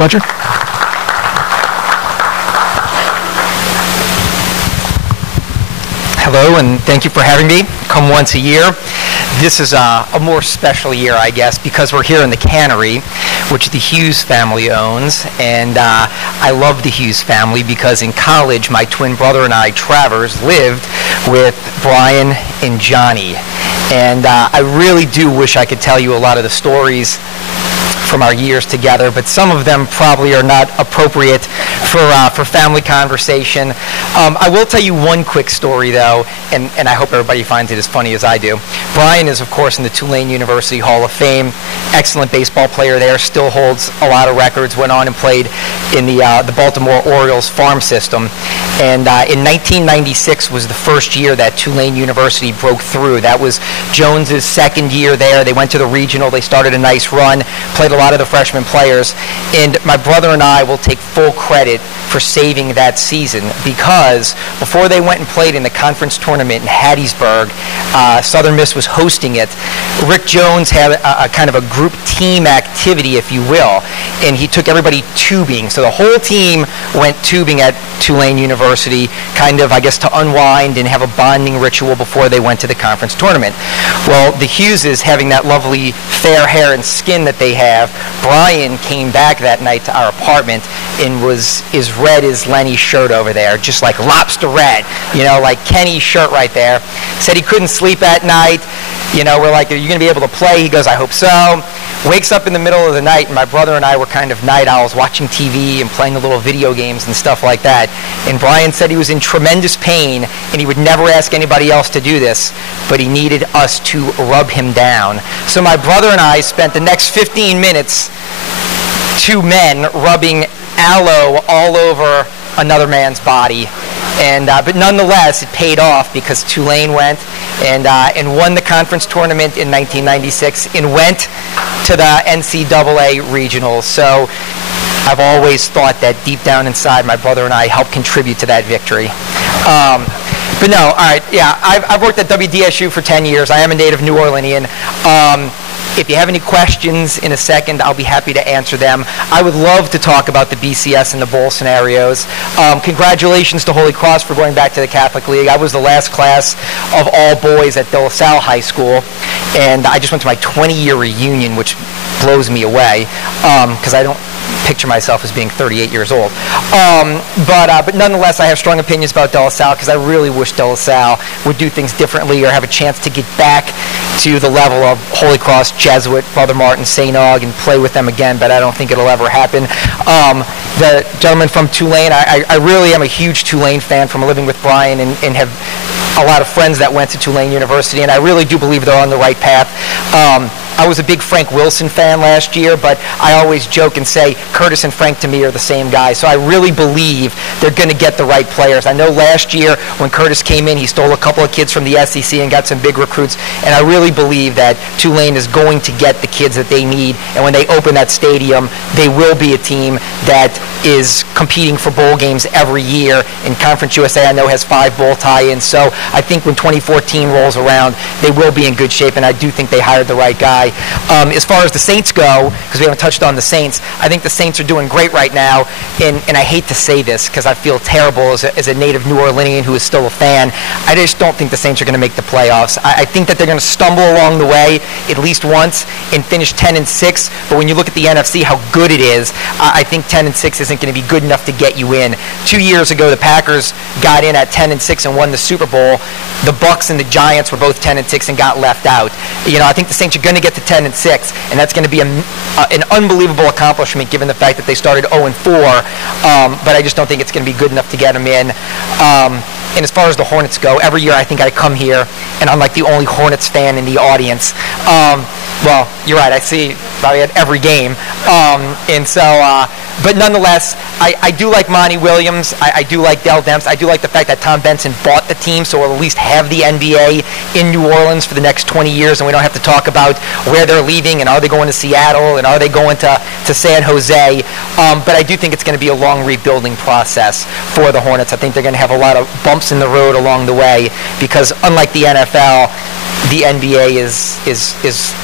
Fletcher? Hello, and thank you for having me. Come once a year. This is a more special year, I guess, because we're here in the cannery, which the Hughes family owns. And I love the Hughes family because in college, my twin brother and I, Travers, lived with Brian and Johnny. And I really do wish I could tell you a lot of the stories from our years together, but some of them probably are not appropriate for family conversation. I will tell you one quick story, though, and I hope everybody finds it as funny as I do. Brian is, of course, in the Tulane University Hall of Fame. Excellent baseball player there, still holds a lot of records, went on and played in the Baltimore Orioles farm system. And in 1996 was the first year that Tulane University broke through. That was Jones's second year there. They went to the regional. They started a nice run, played a lot of the freshman players. And my brother and I will take full credit for saving that season because before they went and played in the conference tournament in Hattiesburg, Southern Miss was hosting it. Rick Jones had a kind of a group team activity, if you will, and he took everybody tubing. So the whole team went tubing at Tulane University, kind of, I guess, to unwind and have a bonding ritual before they went to the conference tournament. Well, the Hugheses, having that lovely fair hair and skin that they have, Brian came back that night to our apartment and was as red as Lenny's shirt over there, just like lobster red, you know, like Kenny's shirt right there. Said he couldn't sleep at night. You know, we're like, are you going to be able to play? He goes, I hope so. Wakes up in the middle of the night, and my brother and I were kind of night owls, watching TV and playing a little video games and stuff like that. And Brian said he was in tremendous pain, and he would never ask anybody else to do this, but he needed us to rub him down. So my brother and I spent the next 15 minutes, two men rubbing aloe all over another man's body. And but nonetheless, it paid off because Tulane went and won the conference tournament in 1996 and went to the NCAA regionals. So I've always thought that deep down inside, my brother and I helped contribute to that victory. But no, all right, yeah, I've worked at WDSU for 10 years. I am a native New Orleanian. If you have any questions in a second, I'll be happy to answer them. I would love to talk about the BCS and the bowl scenarios. Congratulations to Holy Cross for going back to the Catholic League. I was the last class of all boys at De La Salle High School, and I just went to my 20-year reunion, which blows me away because I don't picture myself as being 38 years old. But nonetheless, I have strong opinions about De La Salle because I really wish De La Salle would do things differently or have a chance to get back to the level of Holy Cross, Jesuit, Brother Martin, St. Aug, and play with them again, but I don't think it'll ever happen. The gentleman from Tulane, I really am a huge Tulane fan from living with Brian and have a lot of friends that went to Tulane University, and I really do believe they're on the right path. I was a big Frank Wilson fan last year, but I always joke and say Curtis and Frank to me are the same guy. So I really believe they're going to get the right players. I know last year when Curtis came in, he stole a couple of kids from the SEC and got some big recruits. And I really believe that Tulane is going to get the kids that they need. And when they open that stadium, they will be a team that is competing for bowl games every year. And Conference USA, I know, has 5 bowl tie-ins. So I think when 2014 rolls around, they will be in good shape. And I do think they hired the right guy. As far as the Saints go, because we haven't touched on the Saints, I think the Saints are doing great right now, and I hate to say this because I feel terrible as a native New Orleanian who is still a fan. I just don't think the Saints are going to make the playoffs. I think that they're going to stumble along the way at least once and finish 10-6, but when you look at the NFC, how good it is, I think 10-6 isn't going to be good enough to get you in. 2 years ago, the Packers got in at 10-6 and won the Super Bowl. The Bucs and the Giants were both 10-6 and got left out. You know, I think the Saints are going to get to 10-6, and that's going to be an unbelievable accomplishment given the fact that they started 0-4, but I just don't think it's going to be good enough to get them in. And as far as the Hornets go, every year I think I come here, and I'm like the only Hornets fan in the audience. Well, you're right, I see probably at every game. And so, but nonetheless, I do like Monty Williams. I do like Dell Demps. I do like the fact that Tom Benson bought the team, so we'll at least have the NBA in New Orleans for the next 20 years, and we don't have to talk about where they're leaving and are they going to Seattle and are they going to San Jose. But I do think it's going to be a long rebuilding process for the Hornets. I think they're going to have a lot of bumps in the road along the way because unlike the NFL, the NBA is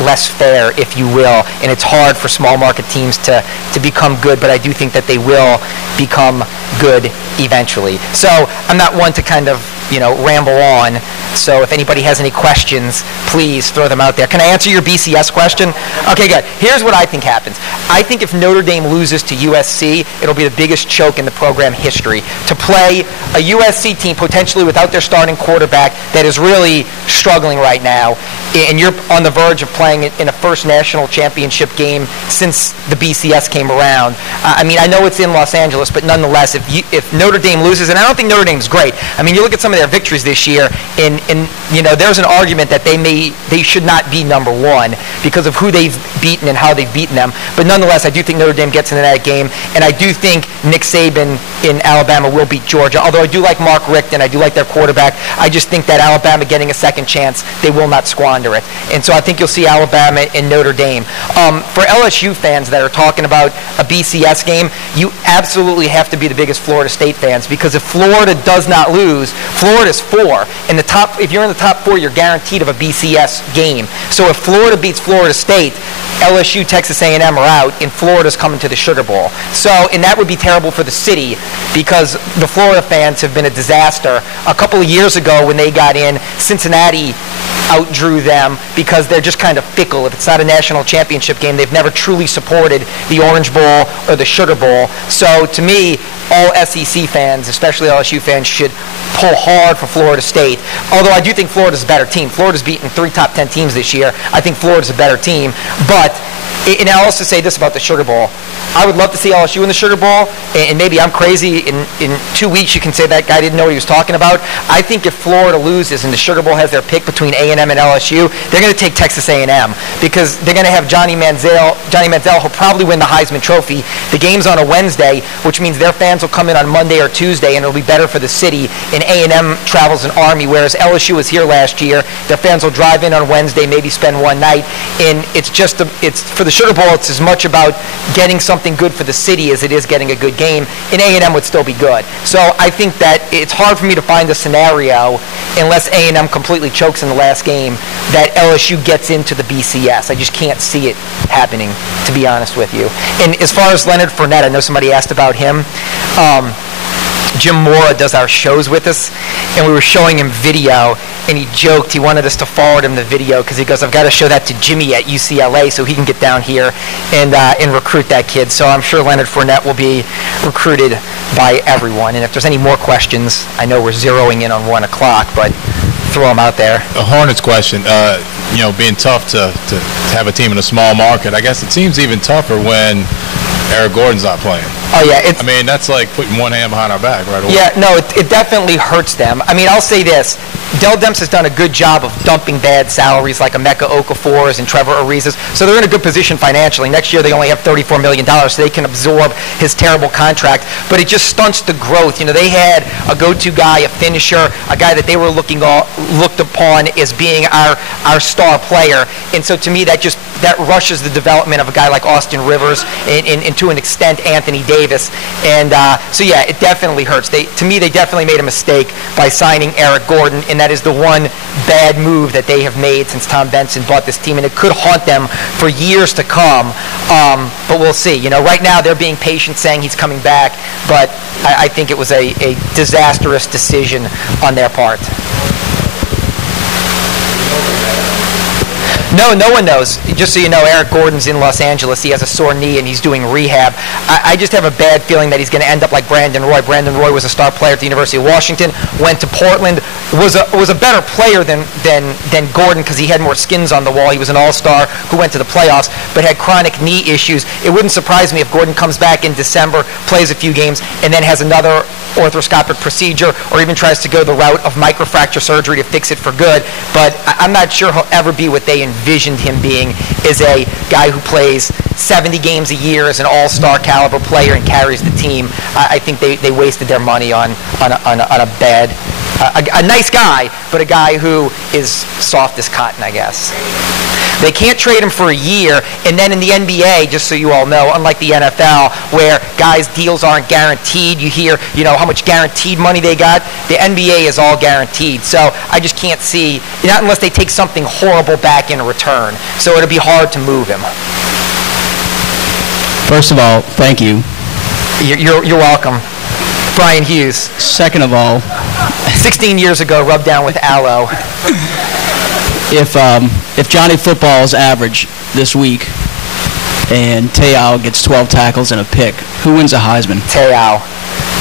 less fair, if you will, and it's hard for small market teams to become good, but I do think that they will become good eventually. So I'm not one to kind of, ramble on. So if anybody has any questions, please throw them out there. Can I answer your BCS question? Okay, good. Here's what I think happens. I think if Notre Dame loses to USC, it'll be the biggest choke in the program history. To play a USC team potentially without their starting quarterback that is really struggling right now, and you're on the verge of playing it in a first national championship game since the BCS came around. I know it's in Los Angeles, but nonetheless, if Notre Dame loses, and I don't think Notre Dame's great. You look at some of their victories this year, and there's an argument that they should not be number one because of who they've beaten and how they've beaten them. But nonetheless, I do think Notre Dame gets into that game, and I do think Nick Saban in Alabama will beat Georgia. Although I do like Mark Richt and I do like their quarterback, I just think that Alabama getting a second chance, they will not squander it. And so I think you'll see Alabama and Notre Dame. For LSU fans that are talking about a BCS game, you absolutely have to be the biggest Florida State fans, because if Florida does not lose, Florida's 4. If you're in the top 4, you're guaranteed of a BCS game. So if Florida beats Florida State, LSU, Texas A&M are out, and Florida's coming to the Sugar Bowl. And that would be terrible for the city, because the Florida fans have been a disaster. A couple of years ago when they got in, Cincinnati outdrew them because they're just kind of fickle. If it's not a national championship game, they've never truly supported the Orange Bowl or the Sugar Bowl. So to me, all SEC fans, especially LSU fans, should pull hard for Florida State. Although I do think Florida's a better team. Florida's beaten 3 top 10 teams this year. I think Florida's a better team. But, and I'll also say this about the Sugar Bowl. I would love to see LSU in the Sugar Bowl, and maybe I'm crazy. In 2 weeks, you can say that guy didn't know what he was talking about. I think if Florida loses and the Sugar Bowl has their pick between A&M and LSU, they're going to take Texas A&M, because they're going to have Johnny Manziel, who'll probably win the Heisman Trophy. The game's on a Wednesday, which means their fans will come in on Monday or Tuesday, and it'll be better for the city. And A&M travels an Army, whereas LSU was here last year. Their fans will drive in on Wednesday, maybe spend one night, and it's for the Sugar Bowl. It's as much about getting something good for the city as it is getting a good game, and A&M would still be good. So I think that it's hard for me to find a scenario, unless A&M completely chokes in the last game, that LSU gets into the BCS. I just can't see it happening, to be honest with you. And as far as Leonard Fournette, I know somebody asked about him. Jim Mora does our shows with us, and we were showing him video, and he joked he wanted us to forward him the video because he goes, I've got to show that to Jimmy at UCLA so he can get down here and recruit that kid. So I'm sure Leonard Fournette will be recruited by everyone. And if there's any more questions, I know we're zeroing in on 1 o'clock, but throw them out there. A Hornets question, being tough to have a team in a small market, I guess it seems even tougher when Eric Gordon's not playing. Oh, yeah. That's like putting one hand behind our back right away. Yeah, no, it definitely hurts them. I'll say this. Del Demps has done a good job of dumping bad salaries like Emeka Okafor's and Trevor Ariza's, so they're in a good position financially. Next year they only have $34 million, so they can absorb his terrible contract, but it just stunts the growth. They had a go-to guy, a finisher, a guy that they were looked upon as being our star player, and so to me that rushes the development of a guy like Austin Rivers and to an extent Anthony Davis. And so yeah, it definitely hurts. To me, they definitely made a mistake by signing Eric Gordon, and that is the one bad move that they have made since Tom Benson bought this team, and it could haunt them for years to come. But we'll see. Right now they're being patient, saying he's coming back, but I think it was a disastrous decision on their part. No one knows. Just so you know, Eric Gordon's in Los Angeles. He has a sore knee, and he's doing rehab. I just have a bad feeling that he's going to end up like Brandon Roy. Brandon Roy was a star player at the University of Washington, went to Portland, was a better player than Gordon because he had more skins on the wall. He was an all-star who went to the playoffs, but had chronic knee issues. It wouldn't surprise me if Gordon comes back in December, plays a few games, and then has another arthroscopic procedure, or even tries to go the route of microfracture surgery to fix it for good. But I'm not sure he'll ever be what they envisioned him being, is a guy who plays 70 games a year as an all-star caliber player and carries the team. I think they wasted their money on a bad, a nice guy, but a guy who is soft as cotton, I guess. They can't trade him for a year, and then in the NBA, just so you all know, unlike the NFL, where guys' deals aren't guaranteed, you hear, how much guaranteed money they got. The NBA is all guaranteed. So I just can't see, not unless they take something horrible back in return. So it'll be hard to move him. First of all, thank you. You're welcome. Brian Hughes. Second of all, 16 years ago, rubbed down with aloe. If Johnny Football's average this week and Te'o gets 12 tackles and a pick, who wins a Heisman? Te'o.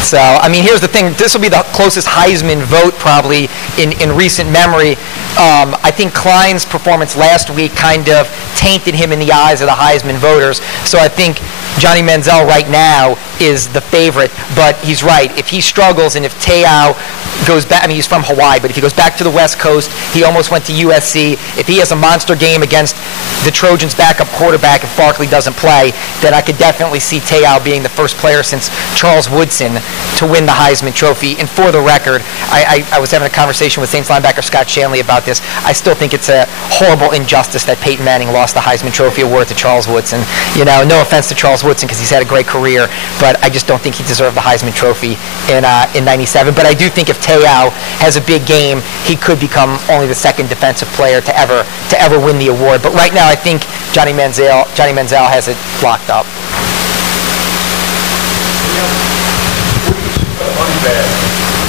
So, here's the thing. This will be the closest Heisman vote probably in recent memory. I think Klein's performance last week kind of tainted him in the eyes of the Heisman voters. So I think Johnny Manziel right now is the favorite. But he's right. If he struggles and if Te'o goes back, he's from Hawaii, but if he goes back to the West Coast, he almost went to USC. If he has a monster game against the Trojans' backup quarterback if Barkley doesn't play, then I could definitely see Te'o being the first player since Charles Woodson to win the Heisman Trophy. And for the record, I was having a conversation with Saints linebacker Scott Shanley about this. I still think it's a horrible injustice that Peyton Manning lost the Heisman Trophy award to Charles Woodson. No offense to Charles Woodson because he's had a great career, but I just don't think he deserved the Heisman Trophy in '97. But I do think if Te'o has a big game, he could become only the second defensive player to ever win the award. But right now, I think Johnny Manziel has it locked up.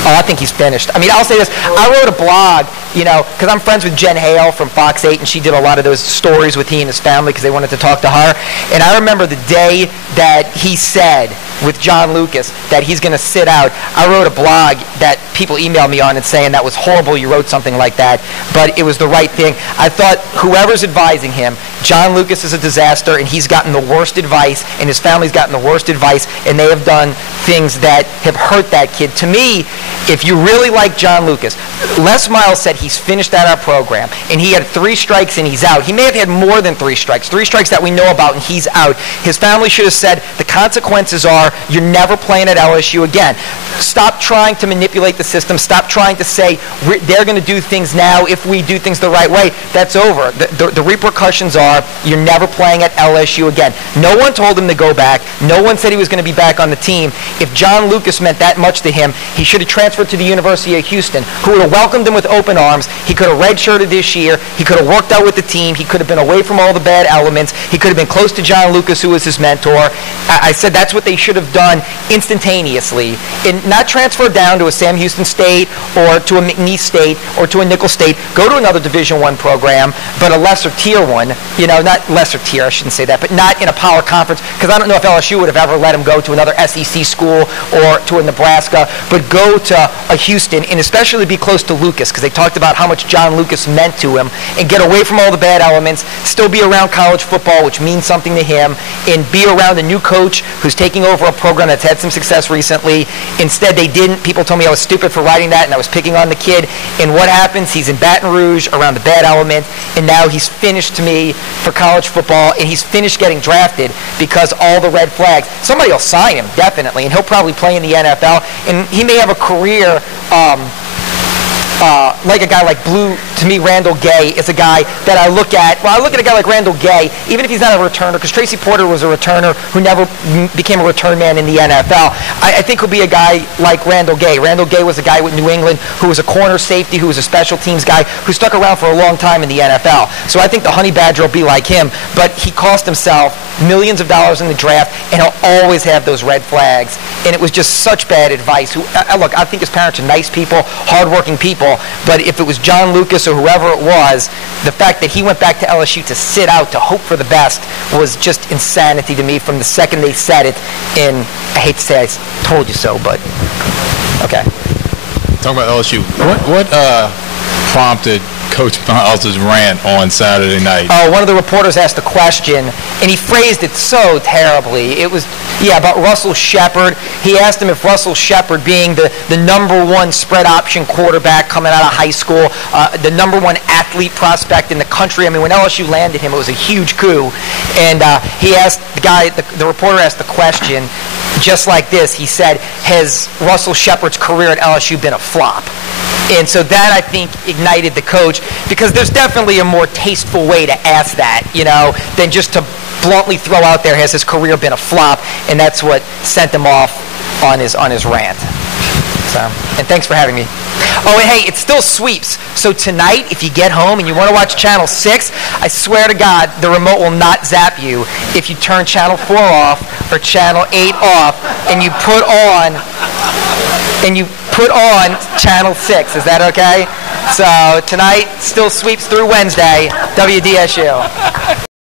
Oh, I think he's finished. I'll say this. I wrote a blog, because I'm friends with Jen Hale from Fox 8, and she did a lot of those stories with he and his family because they wanted to talk to her. And I remember the day that he said with John Lucas that he's going to sit out. I wrote a blog that people emailed me on and saying that was horrible, you wrote something like that, but it was the right thing. I thought whoever's advising him, John Lucas is a disaster, and he's gotten the worst advice, and his family's gotten the worst advice, and they have done things that have hurt that kid. To me, if you really like John Lucas, Les Miles said he's finished at our program, and he had 3 strikes and he's out. He may have had more than 3 strikes that we know about, and he's out. His family should have said the consequences are you're never playing at LSU again. Stop trying to manipulate the system. Stop trying to say they're going to do things now if we do things the right way. That's over. The repercussions are you're never playing at LSU again. No one told him to go back. No one said he was going to be back on the team. If John Lucas meant that much to him, he should have transferred to the University of Houston, who would have welcomed him with open arms. He could have redshirted this year. He could have worked out with the team. He could have been away from all the bad elements. He could have been close to John Lucas, who was his mentor. I said that's what they should have done instantaneously, and not transfer down to a Sam Houston State or to a McNeese State or to a Nicholls State. Go to another Division I program, but a lesser tier one. Not lesser tier, I shouldn't say that, but not in a power conference, because I don't know if LSU would have ever let him go to another SEC school or to a Nebraska, but go to a Houston and especially be close to Lucas, because they talked about how much John Lucas meant to him, and get away from all the bad elements, still be around college football, which means something to him, and be around a new coach who's taking over a program that's had some success recently. Instead, they didn't. People told me I was stupid for writing that, and I was picking on the kid. And what happens? He's in Baton Rouge around the bad element, and now he's finished to me for college football, and he's finished getting drafted because all the red flags. Somebody will sign him, definitely, and he'll probably play in the NFL, and he may have a career like a guy like Blue. To me, Randall Gay is a guy that I look at. Well, I look at a guy like Randall Gay, even if he's not a returner, because Tracy Porter was a returner who never became a return man in the NFL. I think he'll be a guy like Randall Gay. Randall Gay was a guy with New England who was a corner safety, who was a special teams guy, who stuck around for a long time in the NFL. So I think the Honey Badger will be like him, but he cost himself millions of dollars in the draft, and he'll always have those red flags. And it was just such bad advice. Look, I think his parents are nice people, hardworking people, but if it was John Lucas or whoever it was, the fact that he went back to LSU to sit out, to hope for the best, was just insanity to me from the second they said it. And I hate to say I told you so, but okay. Talking about LSU, what prompted Coach Miles' rant on Saturday night? Oh, one of the reporters asked a question, and he phrased it so terribly. It was, about Russell Shepard. He asked him if Russell Shepard, being the number 1 spread option quarterback coming out of high school, the number 1 athlete prospect in the country. When LSU landed him, it was a huge coup. And he asked the reporter asked the question just like this. He said, has Russell Shepard's career at LSU been a flop? And so that, I think, ignited the coach, because there's definitely a more tasteful way to ask that, than just to bluntly throw out there, has his career been a flop? And that's what sent him off on his rant. So, and thanks for having me. Oh, and hey, it's still sweeps. So tonight, if you get home and you want to watch Channel 6, I swear to God, the remote will not zap you if you turn Channel 4 off or Channel 8 off and you put on Channel 6. Is that okay? So tonight, still sweeps through Wednesday, WDSU.